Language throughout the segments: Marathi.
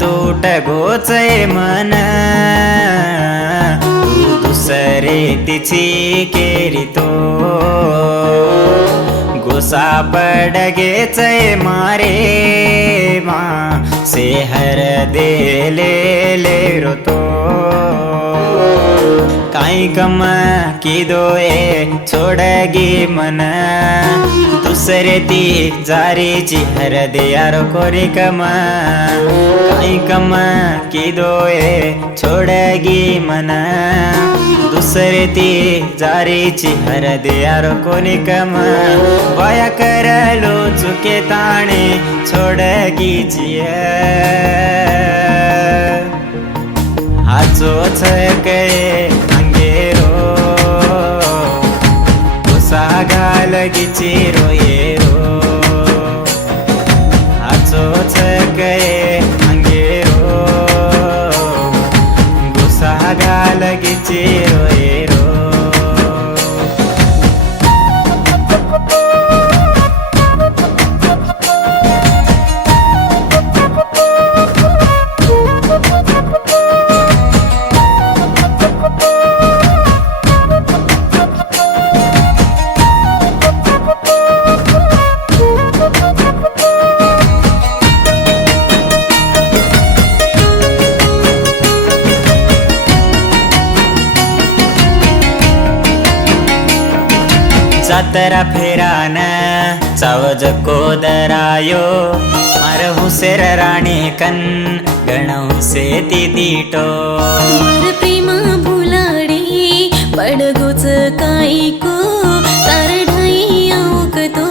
तूट गोचे मन तू दुसरे तिची केरितो गोसा पडगेचे मारे मा सेहर देले रोतो काई कम किदो छोड़गी मन दुसरे ती जारीची हर दे यारो कोरी कम काई कम किदो छोड़गी मन दुसरे ती जारीची हर दे यारो कोनी कम वाया करलो चुके ताणे छोड़गी जिया हाचो छके अंगेरो गोसा घालगीची रोयेरो हाचो छके अंगेरो गोसा घालगीची रोयेरो जातरा फेरान चावज कोदरायो मार हुसेर राणी कन गण हुसे ती दीटो मार प्रेम भुलाडी पडगोच काईको तारढाई औकतो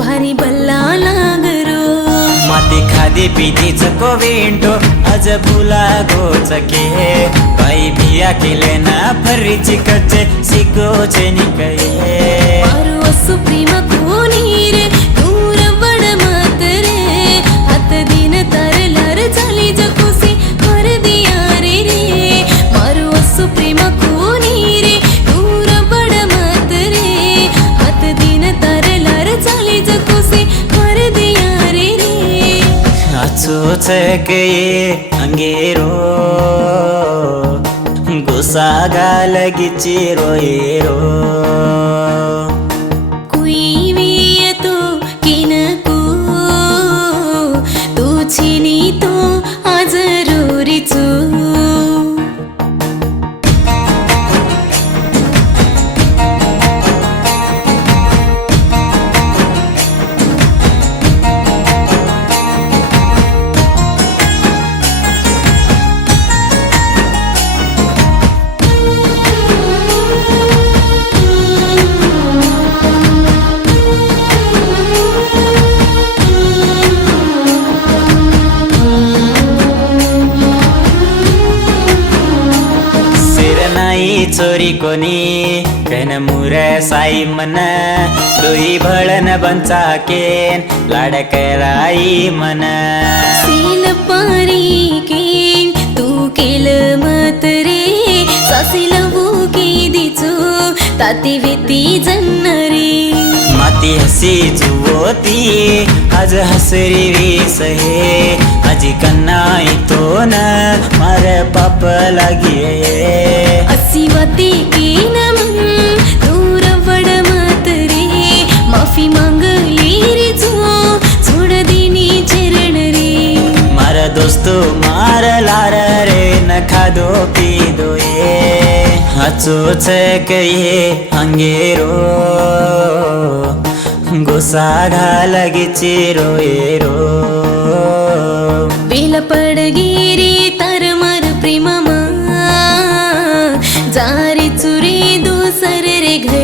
भारी बल्ला लागरो माती खादी पीतीच कोविंटो आज भुला गोच के बाई बिया केले ना फरीची कच्चे सिगोचे निकये मारू असु प्रेम कोणी रे दूर बड मत रे हात दिन तरलार झाली जकुसी कर दिया रे मारू असु प्रेम कोणी रे दूर बड मत रे हात दिन तरलार झाली जकुसी कर दिया रे आचोच ये अंगेरो गोसा घालगीची रोयेरो चोरी कोनी कन मुर साई मन दोही भळन बंचाकेन लाडकराई मन सील पारी केन तू केल मत रे सासिलवू की दिचू ताती वेती जन्नरे माती हसी जुवोती आज हसरी वीस हे आजी कन्नाई तो न मार पाप लागिये असी वाते केन मन दूर वड मत रे माफी मांगली रे छोड़ दिनी चरण रे मार दोस्तो मार लार रे न खादो पीदो ये हाचोच ये अंगेरो गोसा घालगीची रोयेरो बेल पडगी तर मर प्रेम जारे चुरे दोसर रे घर